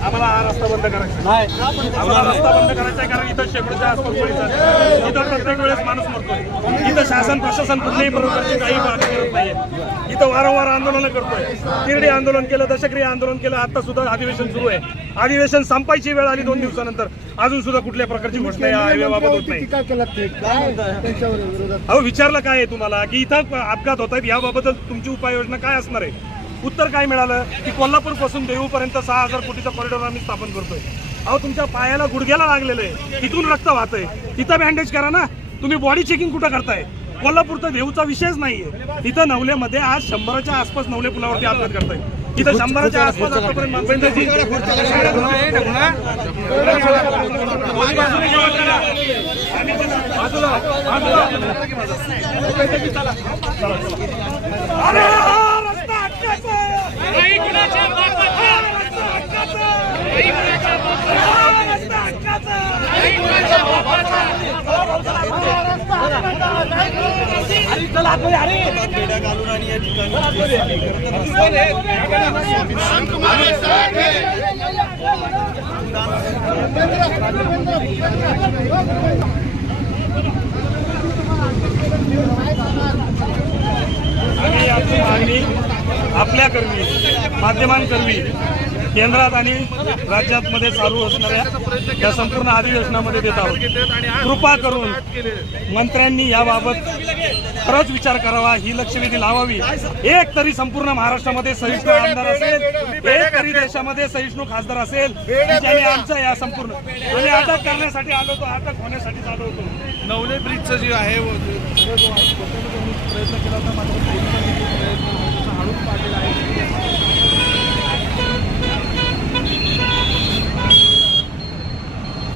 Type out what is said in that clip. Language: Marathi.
आम्हाला हा रस्ता बंद करायचा नाही, आम्हाला रस्ता बंद करायचा आहे कारण इथं शेकडोच्या आसपास बळी इथं प्रत्येक वेळेस माणूस मरतोय. इथं शासन प्रशासन कुठल्याही प्रकारची काही मागणी करत नाहीये. इथं वारंवार आंदोलनं करतोय. किरडी आंदोलन केलं, दशक्रिया आंदोलन केलं, आता सुद्धा अधिवेशन सुरू आहे. अधिवेशन संपायची वेळ आली 2 दिवसानंतर, अजून सुद्धा कुठल्या प्रकारची घोषणा या हायवेबाबत होत नाही. अहो विचारलं काय आहे तुम्हाला की इथं अपघात होत आहेत, याबाबत तुमची उपाययोजना काय असणार आहे? उत्तर काय मिळालं की कोल्हापूर पासून देहूपर्यंत 6000 कोटीचा कॉरिडॉर आम्ही स्थापन करतोय. अहो तुमच्या पायाला गुडघ्याला लागलेलं आहे, तिथून रक्त वाहतंय, तिथं बँडेज करा ना. तुम्ही बॉडी चेकिंग कुठं करताय? कोल्हापूरचा देहूचा विषयच नाहीये. तिथं नवलेमध्ये आज 100च्या आसपास नवले पुलावरती अपघात करताय. इथं 100च्या आसपास आतापर्यंत आपल्याकरवी माध्यमांकरवी केंद्रात आणि राज्यात चालू असणाऱ्या या संपूर्ण अधिवेशनामध्ये देत आहोत. कृपा करून मंत्र्यांनी याबाबत खरंच विचार करावा, ही लक्षवेधी लावावी. एक तरी संपूर्ण महाराष्ट्रामध्ये सहिष्णू आमदार असेल, एक तरी देशामध्ये सहिष्णू खासदार असेल ज्याने आमचा या संपूर्ण आणि अटक करण्यासाठी आलो होतो, अटक होण्यासाठी आलो होतो. नवले ब्रिजचं जे आहे प्रयत्न केला होता, मात्र हळूच पाडलेला आहे.